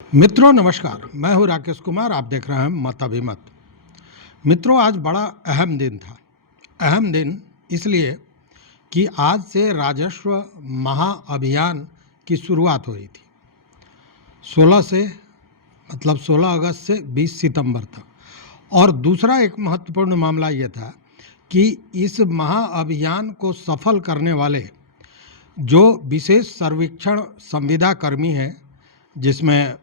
मित्रों नमस्कार, मैं हूं राकेश कुमार। आप देख रहे हैं मत अभिमत। मित्रों, आज बड़ा अहम दिन था। अहम दिन इसलिए कि आज से राजस्व महाअभियान की शुरुआत हो रही थी। 16 से 16 अगस्त से 20 सितंबर तक। और दूसरा एक महत्वपूर्ण मामला ये था कि इस महाअभियान को सफल करने वाले जो विशेष सर्वेक्षण संविदा कर्मी हैं, जिसमें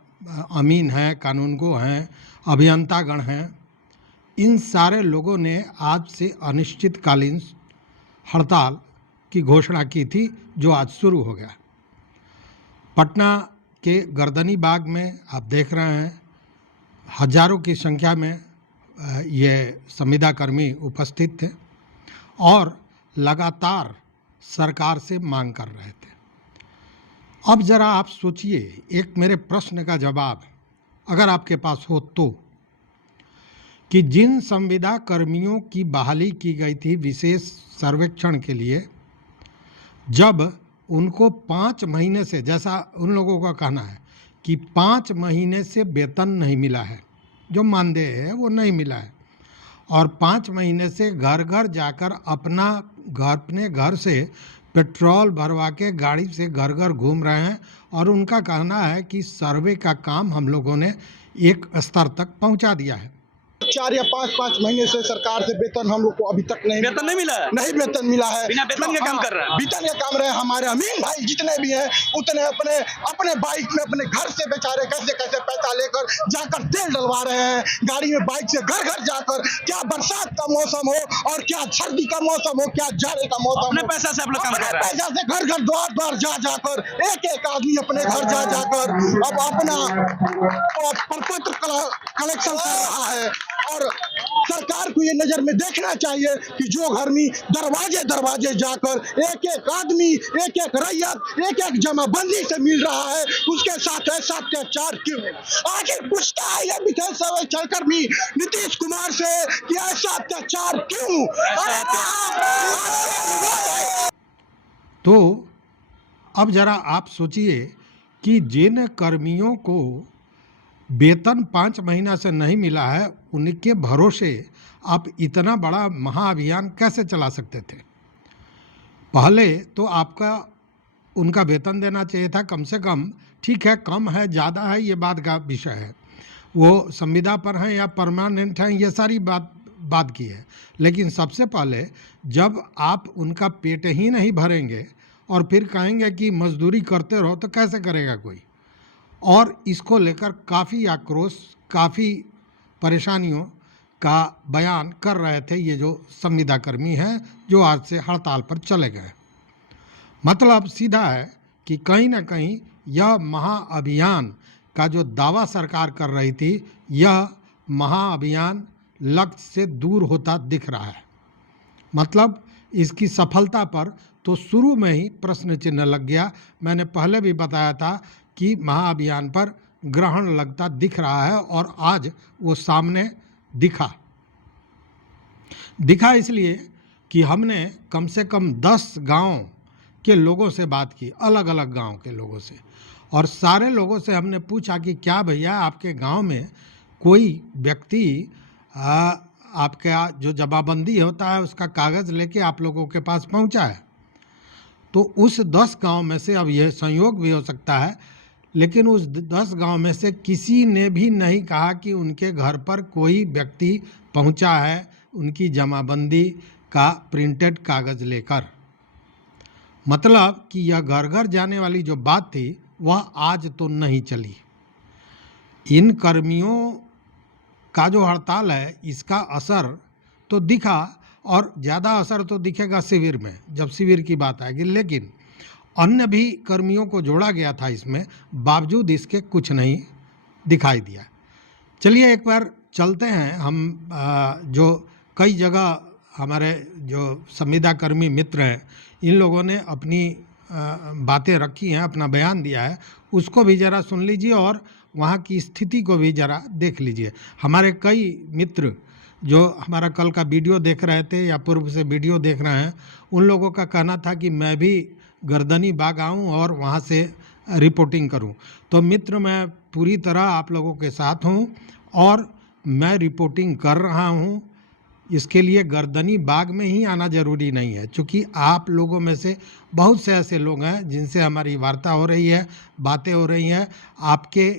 अमीन हैं, कानूनगो हैं, अभियंतागण हैं, इन सारे लोगों ने आज से अनिश्चितकालीन हड़ताल की घोषणा की थी, जो आज शुरू हो गया। पटना के गर्दनी बाग में आप देख रहे हैं हजारों की संख्या में ये संविदा कर्मी उपस्थित थे और लगातार सरकार से मांग कर रहे थे। अब ज़रा आप सोचिए, एक मेरे प्रश्न का जवाब अगर आपके पास हो तो, कि जिन संविदा कर्मियों की बहाली की गई थी विशेष सर्वेक्षण के लिए, जब उनको 5 महीने से, जैसा उन लोगों का कहना है कि 5 महीने से वेतन नहीं मिला है, जो मानदेय है वो नहीं मिला है, और 5 महीने से घर घर जाकर अपने घर से पेट्रोल भरवा के गाड़ी से घर घर घूम रहे हैं, और उनका कहना है कि सर्वे का काम हम लोगों ने एक स्तर तक पहुंचा दिया है। 4 या 5 महीने से सरकार से वेतन हम लोग को अभी तक नहीं मिला है। नहीं वेतन मिला है। बिना वेतन के काम कर रहा है। वेतन के काम रहे हमारे अमीन भाई जितने भी हैं, उतने अपने बाइक में अपने घर से बेचारे कैसे पैसा लेकर जाकर तेल डलवा रहे हैं, गाड़ी में बाइक से घर घर जाकर, क्या बरसात का मौसम हो और क्या सर्दी का मौसम हो, क्या जाड़े का मौसम, अपने पैसा से आप लोग काम कर रहे हैं। पैसा से घर घर द्वार जाकर एक आदमी अपने घर जाकर अब अपना प्रपत्र कलेक्शन कर रहा है। और सरकार को ये नजर में देखना चाहिए कि जो कर्मी दरवाजे जाकर एक आदमी, एक रैयत, एक जमाबंदी से मिल रहा है, उसके साथ ऐसा अत्याचार क्यों? आखिर पूछता है ये विशेष सर्वेक्षण कर्मी नीतीश कुमार से कि ऐसा अत्याचार क्यों? तो अब जरा आप सोचिए कि जिन कर्मियों को वेतन 5 महीना से नहीं मिला है, उनके भरोसे आप इतना बड़ा महाअभियान कैसे चला सकते थे? पहले तो आपका उनका वेतन देना चाहिए था कम से कम। ठीक है, कम है ज़्यादा है ये बात का विषय है, वो संविदा पर हैं या परमानेंट हैं, ये सारी बात की है। लेकिन सबसे पहले जब आप उनका पेट ही नहीं भरेंगे और फिर कहेंगे कि मजदूरी करते रहो, तो कैसे करेगा कोई? और इसको लेकर काफ़ी आक्रोश, काफ़ी परेशानियों का बयान कर रहे थे ये जो संविदा कर्मी हैं, जो आज से हड़ताल पर चले गए। मतलब सीधा है कि कहीं ना कहीं यह महाअभियान का जो दावा सरकार कर रही थी, यह महाअभियान लक्ष्य से दूर होता दिख रहा है। मतलब इसकी सफलता पर तो शुरू में ही प्रश्न चिन्ह लग गया। मैंने पहले भी बताया था कि महाअभियान पर ग्रहण लगता दिख रहा है, और आज वो सामने दिखा इसलिए कि हमने कम से कम 10 गांव के लोगों से बात की, अलग अलग गांव के लोगों से, और सारे लोगों से हमने पूछा कि क्या भैया आपके गांव में कोई व्यक्ति आपका जो जमाबंदी होता है उसका कागज़ लेके आप लोगों के पास पहुंचा है? तो उस 10 गांव में से, अब यह संयोग भी हो सकता है, लेकिन उस 10 गांव में से किसी ने भी नहीं कहा कि उनके घर पर कोई व्यक्ति पहुंचा है उनकी जमाबंदी का प्रिंटेड कागज़ लेकर। मतलब कि यह घर घर जाने वाली जो बात थी वह आज तो नहीं चली। इन कर्मियों का जो हड़ताल है, इसका असर तो दिखा, और ज़्यादा असर तो दिखेगा शिविर में, जब शिविर की बात आएगी। लेकिन अन्य भी कर्मियों को जोड़ा गया था इसमें, बावजूद इसके कुछ नहीं दिखाई दिया। चलिए एक बार चलते हैं हम, जो कई जगह हमारे जो संविदा कर्मी मित्र हैं, इन लोगों ने अपनी बातें रखी हैं, अपना बयान दिया है, उसको भी ज़रा सुन लीजिए और वहाँ की स्थिति को भी ज़रा देख लीजिए। हमारे कई मित्र जो हमारा कल का वीडियो देख रहे थे या पूर्व से वीडियो देख रहे हैं, उन लोगों का कहना था कि मैं भी गर्दनी बाग आऊँ और वहाँ से रिपोर्टिंग करूं। तो मित्र, मैं पूरी तरह आप लोगों के साथ हूं और मैं रिपोर्टिंग कर रहा हूं। इसके लिए गर्दनी बाग में ही आना ज़रूरी नहीं है, क्योंकि आप लोगों में से बहुत से ऐसे लोग हैं जिनसे हमारी वार्ता हो रही है, बातें हो रही हैं। आपके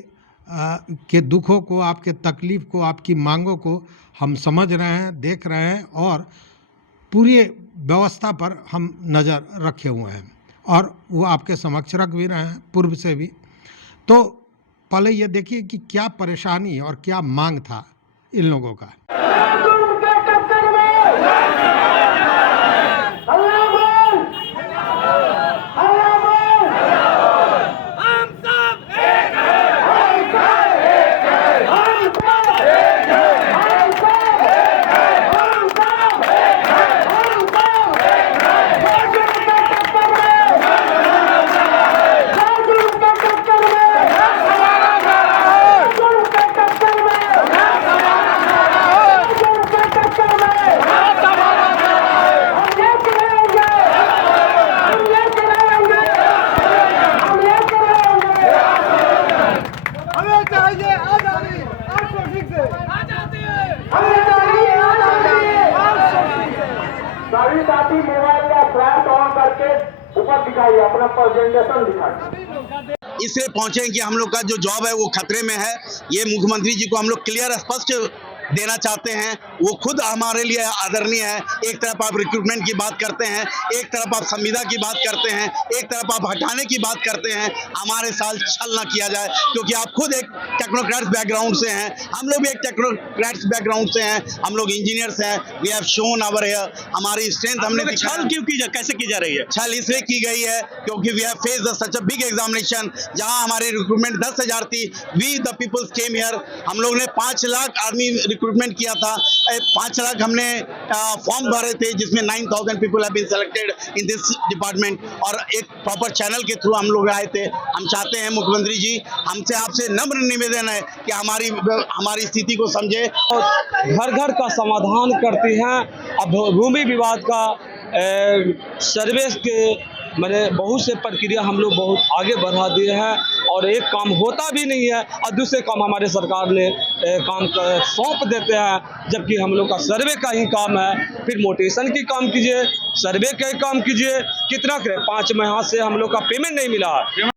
के दुखों को, आपके तकलीफ़ को, आपकी मांगों को हम समझ रहे हैं, देख रहे हैं और पूरी व्यवस्था पर हम नज़र रखे हुए हैं और वो आपके समक्ष रख भी रहे हैं पूर्व से भी। तो पहले ये देखिए कि क्या परेशानी और क्या मांग था इन लोगों का। सभी साथी मोबाइल का फ्लैश ऑन करके ऊपर दिखाइए, अपना प्रेजेंटेशन दिखाइए। इसलिए पहुंचे हैं कि हम लोग का जो जॉब है वो खतरे में है। ये मुख्यमंत्री जी को हम लोग क्लियर स्पष्ट देना चाहते हैं। वो खुद हमारे लिए आदरणीय है। एक तरफ आप रिक्रूटमेंट की बात करते हैं, एक तरफ आप संविदा की बात करते हैं, एक तरफ आप हटाने की बात करते हैं। हमारे साथ छल ना किया जाए, क्योंकि आप खुद एक टेक्नोक्रेट्स बैकग्राउंड से हैं, हम लोग भी एक टेक्नोक्रेट्स बैकग्राउंड से हैं। हम लोग इंजीनियर्स हैं। We have shown our here, हमारी स्ट्रेंथ हमने छल क्यों की कैसे की जा रही है? छल इसलिए की गई है क्योंकि we have faced such a big examination. जहां हमारी रिक्रूटमेंट 10,000 थी, we the peoples came here. हम लोग ने 5 लाख आदमी रिक्रूटमेंट किया था। 5 लाख हमने फॉर्म भरे थे, जिसमें 9,000 people have been selected in this department. और एक प्रॉपर चैनल के थ्रू हम लोग आए थे। हम चाहते हैं मुख्यमंत्री जी, हमसे आपसे नम्र निवेदन है कि हमारी स्थिति को समझे। घर घर का समाधान करती हैं। अब भूमि विवाद का सर्वे के मैंने बहुत से प्रक्रिया हम लोग बहुत आगे बढ़ा दिए हैं और एक काम होता भी नहीं है और दूसरे काम हमारे सरकार ने काम सौंप देते हैं, जबकि हम लोग का सर्वे का ही काम है। फिर मोटेशन की काम कीजिए, सर्वे का ही काम कीजिए, कितना करें? 5 माह से हम लोग का पेमेंट नहीं मिला है।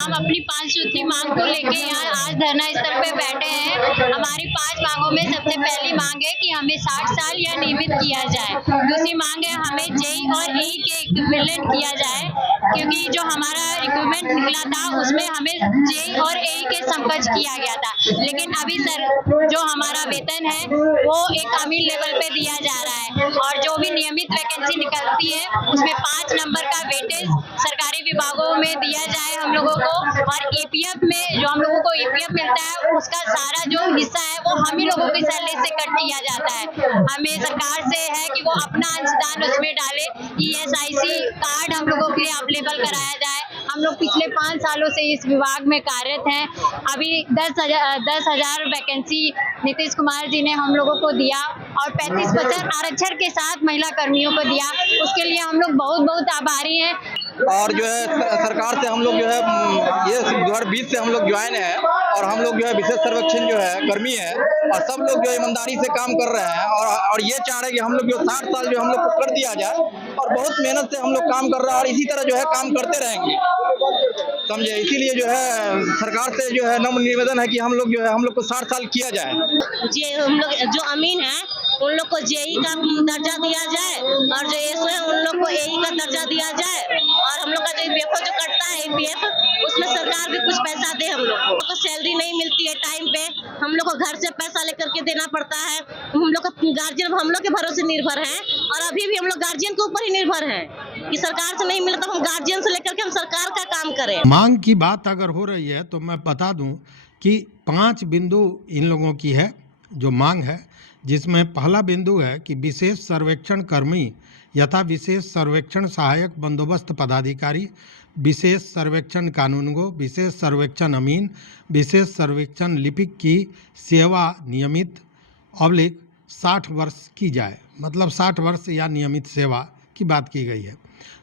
हम अपनी 5 सूत्री मांग को लेके यहाँ आज धरना स्थल पे बैठे हैं। हमारी 5 मांगों में सबसे पहली मांग है कि हमें 60 साल या नियमित किया जाए। दूसरी मांग है हमें जेई और एई के इक्विवेलेंट किया जाए, क्योंकि जो हमारा रिक्रूटमेंट निकला था उसमें हमें जेई और एई के समकक्ष किया गया था, लेकिन अभी सर जो हमारा वेतन है वो एक अमीन लेवल पे दिया जा रहा है और जो भी नियमित वैकेंसी निकलती है उसमें 5 नंबर का वेटेज सरकारी विभागों में दिया जाए हम लोगों को। और ईपीएफ में जो हम लोगों को ईपीएफ मिलता है उसका सारा जो हिस्सा है वो हम ही लोगों की सैलरी से कट किया जाता है। हमें सरकार से है कि वो अपना अंशदान उसमें डाले। ESIC कार्ड हम लोगों के लिए अवेलेबल कराया जाए। हम लोग पिछले 5 सालों से इस विभाग में कार्यरत हैं। अभी 10,000 वैकेंसी नीतीश कुमार जी ने हम लोगों को दिया और 35% आरक्षण के साथ महिला कर्मियों को दिया। उसके लिए हम लोग बहुत बहुत आभारी हैं। और जो है सरकार से हम लोग जो है ये 2020 से हम लोग ज्वाइन है और हम लोग जो है विशेष सर्वेक्षण जो है कर्मी है और सब लोग जो ईमानदारी से काम कर रहे हैं और ये चाह रहे हैं कि हम लोग जो 60 साल जो हम लोग को कर दिया जाए और बहुत मेहनत से हम लोग काम कर रहे हैं और इसी तरह जो है काम करते रहेंगे, समझे। इसीलिए जो है सरकार से जो है नम्र निवेदन है कि हम लोग को 60 साल किया जाए। जी, हम लोग जो अमीन है उन लोग को जेई का दर्जा दिया जाए और जो एसओ है उन लोग को एई का दर्जा दिया जाए और हम लोग का जो ईपीएफ जो कटता है ईपीएफ उसमें सरकार भी कुछ पैसा दे। हम लोग को सैलरी नहीं मिलती है टाइम पे, हम लोग को घर से पैसा लेकर के देना पड़ता है। हम लोग का गार्जियन हम लोग के भरोसे निर्भर है और अभी भी हम लोग गार्जियन के ऊपर ही निर्भर है कि सरकार से नहीं मिले तो हम गार्जियन से लेकर के हम सरकार का काम करें। मांग की बात अगर हो रही है तो मैं बता दूं कि 5 बिंदु इन लोगों की है जो मांग है, जिसमें पहला बिंदु है कि विशेष सर्वेक्षण कर्मी यथा विशेष सर्वेक्षण सहायक बंदोबस्त पदाधिकारी, विशेष सर्वेक्षण कानूनगो, विशेष सर्वेक्षण अमीन, विशेष सर्वेक्षण लिपिक की सेवा नियमित / 60 वर्ष की जाए। मतलब 60 वर्ष या नियमित सेवा की बात की गई है।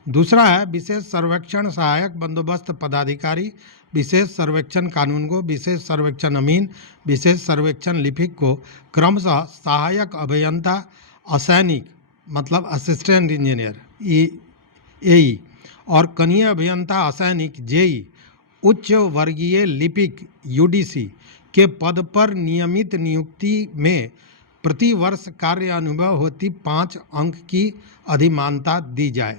दूसरा है विशेष सर्वेक्षण सहायक बंदोबस्त पदाधिकारी, विशेष सर्वेक्षण कानूनगो, विशेष सर्वेक्षण अमीन, विशेष सर्वेक्षण लिपिक को क्रमशः सहायक अभियंता असैनिक मतलब असिस्टेंट इंजीनियर एई और कनीय अभियंता असैनिक जेई उच्च वर्गीय लिपिक यूडीसी के पद पर नियमित नियुक्ति में प्रति वर्ष कार्य अनुभव होती 5 अंक की अधिमानता दी जाए।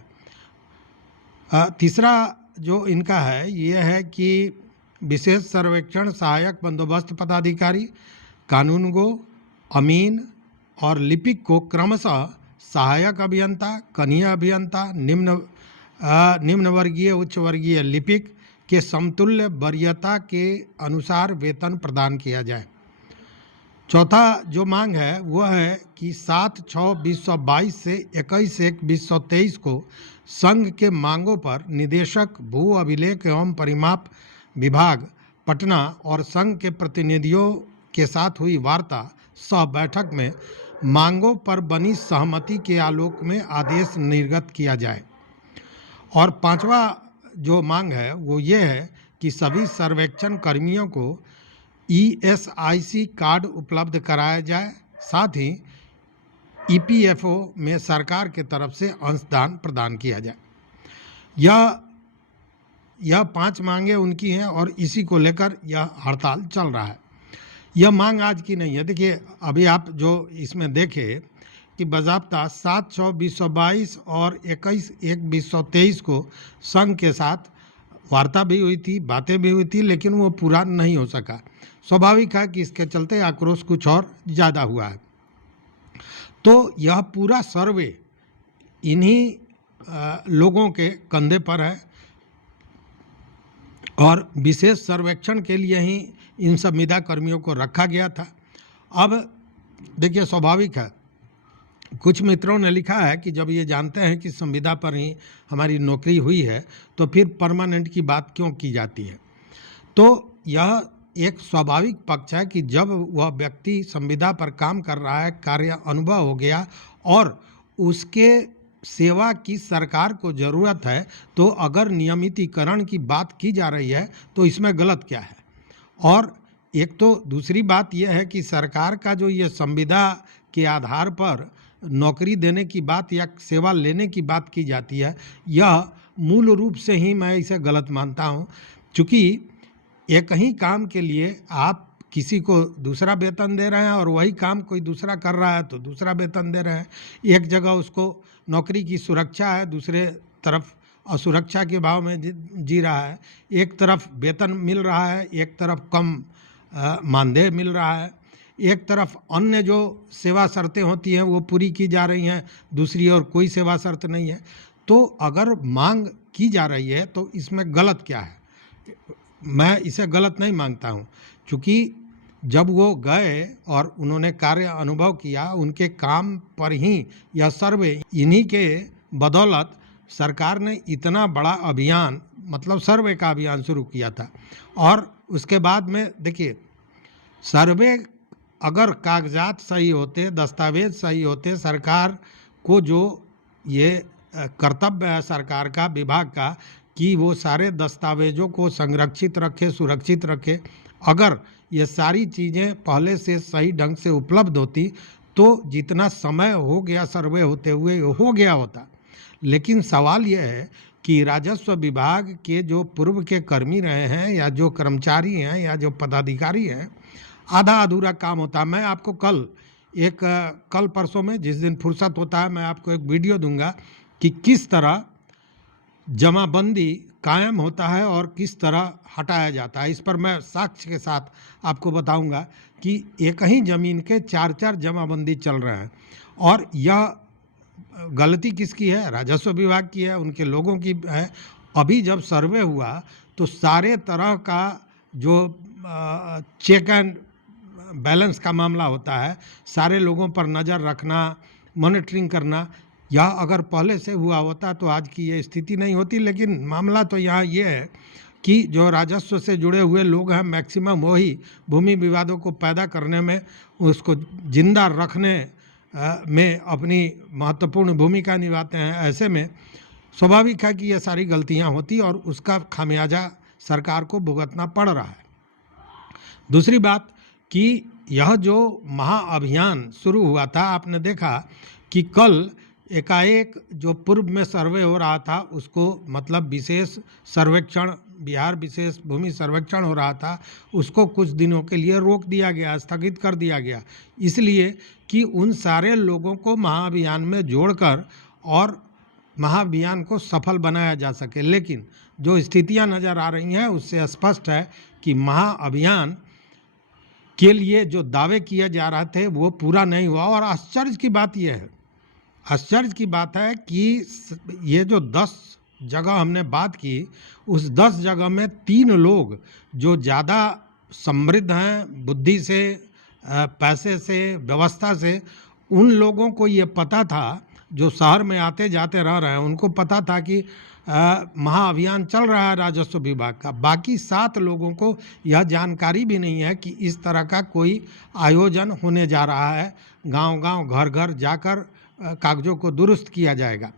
तीसरा जो इनका है ये है कि विशेष सर्वेक्षण सहायक बंदोबस्त पदाधिकारी, कानूनगो, अमीन और लिपिक को क्रमशः सहायक अभियंता, कनीय अभियंता, निम्न वर्गीय उच्च वर्गीय लिपिक के समतुल्य वरीयता के अनुसार वेतन प्रदान किया जाए। चौथा जो मांग है वह है कि 7/6/2022 से 21/1/2023 को संघ के मांगों पर निदेशक भू अभिलेख एवं परिमाप विभाग पटना और संघ के प्रतिनिधियों के साथ हुई वार्ता सह बैठक में मांगों पर बनी सहमति के आलोक में आदेश निर्गत किया जाए। और पांचवा जो मांग है वो ये है कि सभी सर्वेक्षण कर्मियों को ESIC कार्ड उपलब्ध कराया जाए, साथ ही EPFO में सरकार के तरफ से अंशदान प्रदान किया जाए। यह 5 मांगे उनकी हैं और इसी को लेकर यह हड़ताल चल रहा है। यह मांग आज की नहीं है। देखिए अभी आप जो इसमें देखें कि बाज़ाब्ता 7/6/2022 और 21/1/2023 को संघ के साथ वार्ता भी हुई थी, बातें भी हुई थी, लेकिन वो पूरा नहीं हो सका। स्वाभाविक है कि इसके चलते आक्रोश कुछ और ज़्यादा हुआ है। तो यह पूरा सर्वे इन्हीं लोगों के कंधे पर है और विशेष सर्वेक्षण के लिए ही इन संविदा कर्मियों को रखा गया था। अब देखिए स्वाभाविक है, कुछ मित्रों ने लिखा है कि जब ये जानते हैं कि संविदा पर ही हमारी नौकरी हुई है तो फिर परमानेंट की बात क्यों की जाती है। तो यह एक स्वाभाविक पक्ष है कि जब वह व्यक्ति संविदा पर काम कर रहा है, कार्य अनुभव हो गया और उसके सेवा की सरकार को ज़रूरत है, तो अगर नियमितीकरण की बात की जा रही है तो इसमें गलत क्या है। और एक तो दूसरी बात यह है कि सरकार का जो ये संविदा के आधार पर नौकरी देने की बात या सेवा लेने की बात की जाती है, यह मूल रूप से ही मैं इसे गलत मानता हूँ। चूँकि एक ही काम के लिए आप किसी को दूसरा वेतन दे रहे हैं और वही काम कोई दूसरा कर रहा है तो दूसरा वेतन दे रहे हैं। एक जगह उसको नौकरी की सुरक्षा है, दूसरे तरफ असुरक्षा के भाव में जी रहा है। एक तरफ वेतन मिल रहा है, एक तरफ कम मानदेय मिल रहा है, एक तरफ अन्य जो सेवा शर्तें होती हैं वो पूरी की जा रही हैं, दूसरी ओर कोई सेवा शर्त नहीं है। तो अगर मांग की जा रही है तो इसमें गलत क्या है? मैं इसे गलत नहीं मानता हूँ, क्योंकि जब वो गए और उन्होंने कार्य अनुभव किया, उनके काम पर ही यह सर्वे, इन्हीं के बदौलत सरकार ने इतना बड़ा अभियान मतलब सर्वे का अभियान शुरू किया था। और उसके बाद में देखिए, सर्वे अगर कागजात सही होते, दस्तावेज सही होते, सरकार को जो ये कर्तव्य है सरकार का, विभाग का, कि वो सारे दस्तावेजों को संरक्षित रखे, सुरक्षित रखे, अगर ये सारी चीज़ें पहले से सही ढंग से उपलब्ध होती तो जितना समय हो गया सर्वे होते हुए हो गया होता। लेकिन सवाल यह है कि राजस्व विभाग के जो पूर्व के कर्मी रहे हैं या जो कर्मचारी हैं या जो पदाधिकारी हैं, आधा अधूरा काम होता है। मैं आपको कल परसों में जिस दिन फुर्सत होता है मैं आपको एक वीडियो दूंगा कि किस तरह जमाबंदी कायम होता है और किस तरह हटाया जाता है। इस पर मैं साक्ष्य के साथ आपको बताऊंगा कि एक ही ज़मीन के 4-4 जमाबंदी चल रहे हैं। और यह गलती किसकी है? राजस्व विभाग की है, उनके लोगों की है। अभी जब सर्वे हुआ तो सारे तरह का जो चेक एंड बैलेंस का मामला होता है, सारे लोगों पर नज़र रखना, मॉनिटरिंग करना, यह अगर पहले से हुआ होता तो आज की ये स्थिति नहीं होती। लेकिन मामला तो यहाँ ये है कि जो राजस्व से जुड़े हुए लोग हैं, मैक्सिमम वही भूमि विवादों को पैदा करने में, उसको जिंदा रखने में अपनी महत्वपूर्ण भूमिका निभाते हैं। ऐसे में स्वाभाविक है कि ये सारी गलतियां होती और उसका खामियाजा सरकार को भुगतना पड़ रहा है। दूसरी बात कि यह जो महाअभियान शुरू हुआ था, आपने देखा कि कल एकाएक जो पूर्व में सर्वे हो रहा था उसको मतलब विशेष सर्वेक्षण, बिहार विशेष भूमि सर्वेक्षण हो रहा था, उसको कुछ दिनों के लिए रोक दिया गया, स्थगित कर दिया गया, इसलिए कि उन सारे लोगों को महाअभियान में जोड़कर और महाअभियान को सफल बनाया जा सके। लेकिन जो स्थितियां नज़र आ रही हैं उससे स्पष्ट है कि महाअभियान के लिए जो दावे किए जा रहे थे वो पूरा नहीं हुआ। और आश्चर्य की बात यह है, आश्चर्य की बात है कि ये जो 10 जगह हमने बात की, उस 10 जगह में 3 लोग जो ज़्यादा समृद्ध हैं बुद्धि से, पैसे से, व्यवस्था से, उन लोगों को ये पता था, जो शहर में आते जाते रह रहे हैं, उनको पता था कि महाअभियान चल रहा है राजस्व विभाग का। बाकी 7 लोगों को यह जानकारी भी नहीं है कि इस तरह का कोई आयोजन होने जा रहा है, गांव-गांव, घर-घर जाकर कागजों को दुरुस्त किया जाएगा।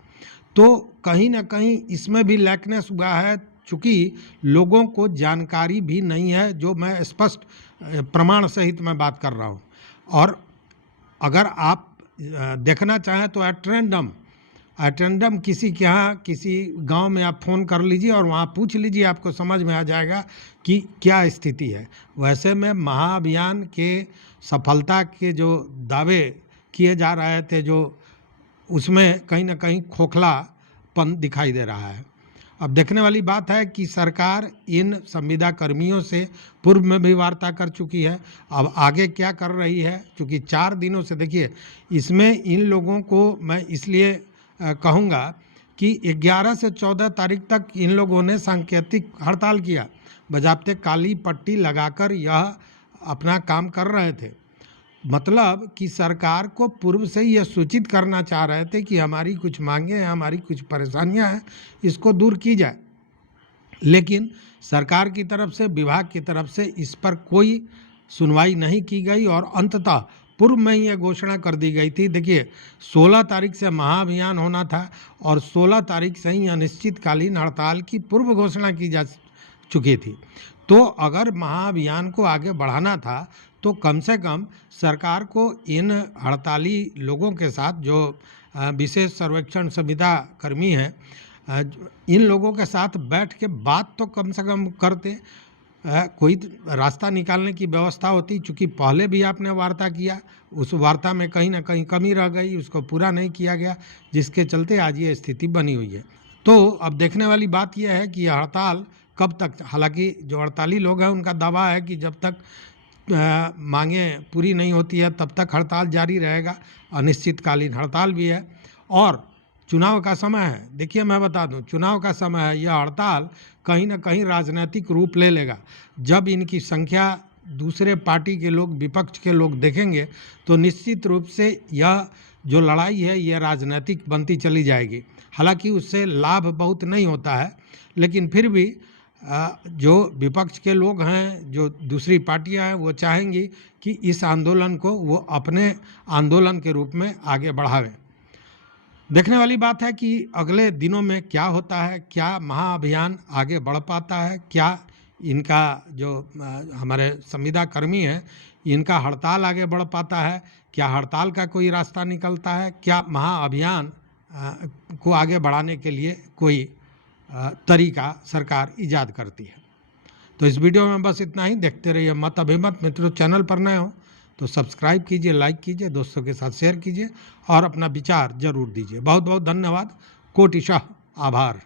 तो कहीं ना कहीं इसमें भी लैकनेस हुआ है, चूँकि लोगों को जानकारी भी नहीं है, जो मैं स्पष्ट प्रमाण सहित मैं बात कर रहा हूँ। और अगर आप देखना चाहें तो एटेंडम किसी के यहाँ, किसी गांव में आप फ़ोन कर लीजिए और वहाँ पूछ लीजिए, आपको समझ में आ जाएगा कि क्या स्थिति है। वैसे में महाअभियान के सफलता के जो दावे किए जा रहे थे, जो उसमें कहीं ना कहीं खोखलापन दिखाई दे रहा है। अब देखने वाली बात है कि सरकार इन संविदा कर्मियों से पूर्व में भी वार्ता कर चुकी है, अब आगे क्या कर रही है, क्योंकि 4 दिनों से देखिए इसमें इन लोगों को मैं इसलिए कहूँगा कि 11 से 14 तारीख तक इन लोगों ने सांकेतिक हड़ताल किया, बजाबते काली पट्टी लगाकर यह अपना काम कर रहे थे। मतलब कि सरकार को पूर्व से यह सूचित करना चाह रहे थे कि हमारी कुछ मांगे हैं, हमारी कुछ परेशानियां हैं, इसको दूर की जाए। लेकिन सरकार की तरफ से, विभाग की तरफ से इस पर कोई सुनवाई नहीं की गई और अंततः पूर्व में ही यह घोषणा कर दी गई थी। देखिए 16 तारीख से महाअभियान होना था और 16 तारीख से ही अनिश्चितकालीन हड़ताल की पूर्व घोषणा की जा चुकी थी। तो अगर महाअभियान को आगे बढ़ाना था तो कम से कम सरकार को इन हड़ताली लोगों के साथ, जो विशेष सर्वेक्षण संविदा कर्मी हैं, इन लोगों के साथ बैठ के बात तो कम से कम करते, कोई रास्ता निकालने की व्यवस्था होती। चूँकि पहले भी आपने वार्ता किया, उस वार्ता में कहीं ना कहीं कमी रह गई, उसको पूरा नहीं किया गया, जिसके चलते आज ये स्थिति बनी हुई है। तो अब देखने वाली बात यह है कि यह हड़ताल कब तक, हालांकि जो हड़ताली लोग हैं उनका दावा है कि जब तक मांगे पूरी नहीं होती है तब तक हड़ताल जारी रहेगा, अनिश्चितकालीन हड़ताल भी है। और चुनाव का समय है, देखिए मैं बता दूं, चुनाव का समय है, यह हड़ताल कहीं ना कहीं राजनीतिक रूप ले लेगा। जब इनकी संख्या दूसरे पार्टी के लोग, विपक्ष के लोग देखेंगे तो निश्चित रूप से यह जो लड़ाई है यह राजनीतिक बनती चली जाएगी। हालांकि उससे लाभ बहुत नहीं होता है, लेकिन फिर भी जो विपक्ष के लोग हैं, जो दूसरी पार्टियां हैं, वो चाहेंगी कि इस आंदोलन को वो अपने आंदोलन के रूप में आगे बढ़ावें। देखने वाली बात है कि अगले दिनों में क्या होता है, क्या महाअभियान आगे बढ़ पाता है, क्या इनका जो हमारे संविदा कर्मी हैं इनका हड़ताल आगे बढ़ पाता है, क्या हड़ताल का कोई रास्ता निकलता है, क्या महाअभियान को आगे बढ़ाने के लिए कोई तरीका सरकार ईजाद करती है। तो इस वीडियो में बस इतना ही। देखते रहिए मत अभिमत। मित्रों, चैनल पर नए हो तो सब्सक्राइब कीजिए, लाइक कीजिए, दोस्तों के साथ शेयर कीजिए और अपना विचार जरूर दीजिए। बहुत बहुत धन्यवाद, कोटिशः आभार।